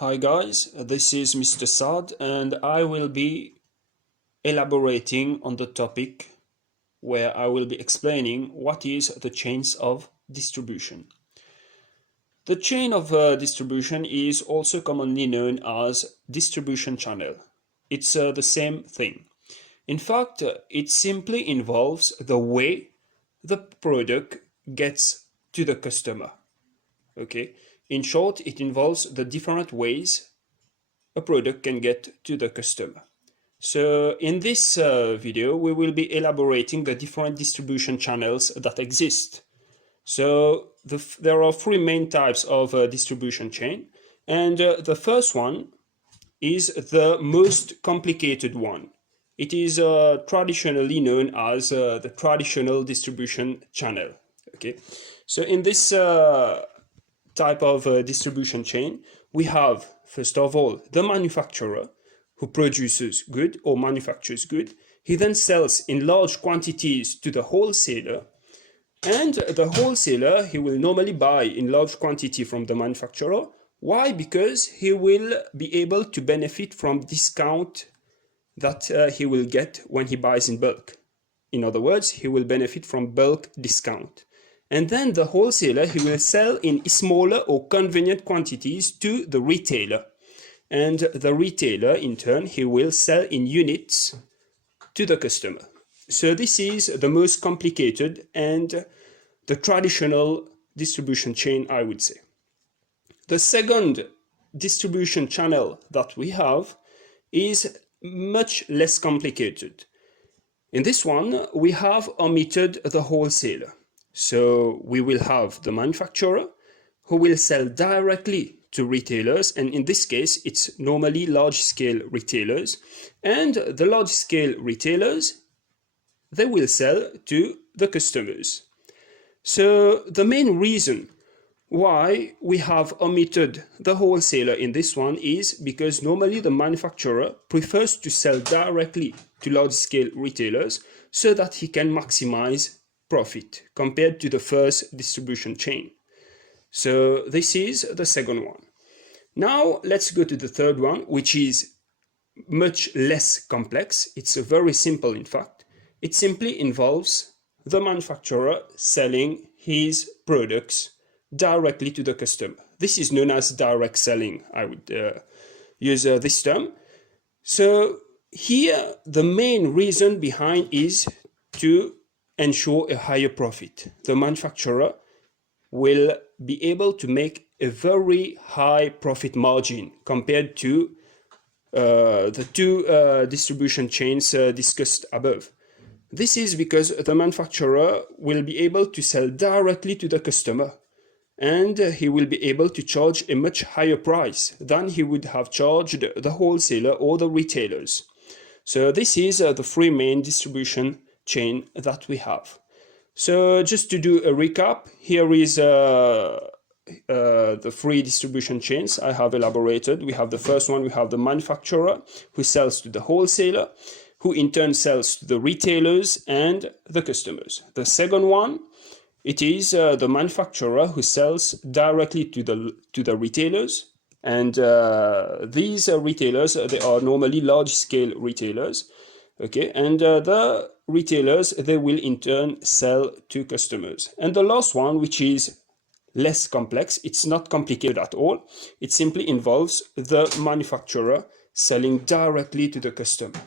Hi guys, this is Mr. Saad and I will be elaborating on the topic where I will be explaining what is the chains of distribution. The chain of distribution is also commonly known as distribution channel. It's the same thing. In fact, it simply involves the way the product gets to the customer. Okay? In short, it involves the different ways a product can get to the customer. So in this video, we will be elaborating the different distribution channels that exist. So there are three main types of distribution chain. And the first one is the most complicated one. It is traditionally known as the traditional distribution channel. Okay, so in this type of distribution chain, we have, first of all, the manufacturer who produces good or manufactures good. He then sells in large quantities to the wholesaler, and the wholesaler, he will normally buy in large quantity from the manufacturer. Why? Because he will be able to benefit from discount that he will get when he buys in bulk. In other words, he will benefit from bulk discount. And then the wholesaler, he will sell in smaller or convenient quantities to the retailer. And the retailer, in turn, he will sell in units to the customer. So this is the most complicated and the traditional distribution chain, I would say. The second distribution channel that we have is much less complicated. In this one, we have omitted the wholesaler. So we will have the manufacturer who will sell directly to retailers, and in this case, it's normally large-scale retailers. And the large-scale retailers, they will sell to the customers. So the main reason why we have omitted the wholesaler in this one is because normally the manufacturer prefers to sell directly to large-scale retailers so that he can maximize profit compared to the first distribution chain. So this is the second one. Now let's go to the third one, which is much less complex. It's very simple, in fact. It simply involves the manufacturer selling his products directly to the customer. This is known as direct selling. I would use this term. So here, the main reason behind is to ensure a higher profit. The manufacturer will be able to make a very high profit margin compared to the two distribution chains discussed above. This is because the manufacturer will be able to sell directly to the customer, and he will be able to charge a much higher price than he would have charged the wholesaler or the retailers. So this is the three main distribution chain that we have. So just to do a recap, here is the three distribution chains I have elaborated. We have the first one, we have the manufacturer who sells to the wholesaler, who in turn sells to the retailers and the customers. The second one, it is the manufacturer who sells directly to the retailers, and these retailers, they are normally large-scale retailers. Okay, and the retailers, they will in turn sell to customers. And the last one, which is less complex, it's not complicated at all. It simply involves the manufacturer selling directly to the customer.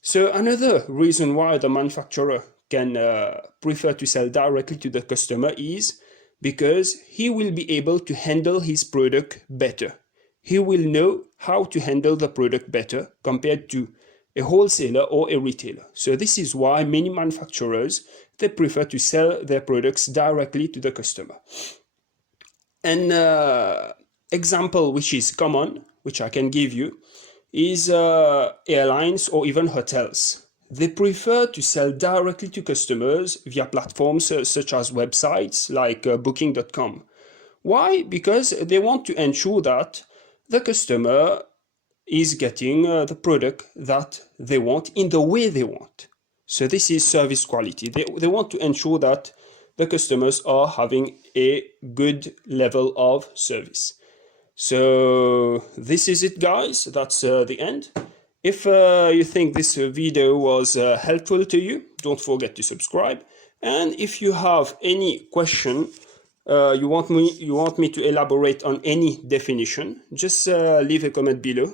So another reason why the manufacturer can prefer to sell directly to the customer is because he will be able to handle his product better. He will know how to handle the product better compared to a wholesaler or a retailer. So this is why many manufacturers, they prefer to sell their products directly to the customer. An example which is common, which I can give you, is airlines or even hotels. They prefer to sell directly to customers via platforms such as websites like booking.com. Why? Because they want to ensure that the customer is getting the product that they want in the way they want. So this is service quality. They want to ensure that the customers are having a good level of service. So this is it, guys. That's the end. If you think this video was helpful to you, don't forget to subscribe. And if you have any question, you want me to elaborate on any definition, just leave a comment below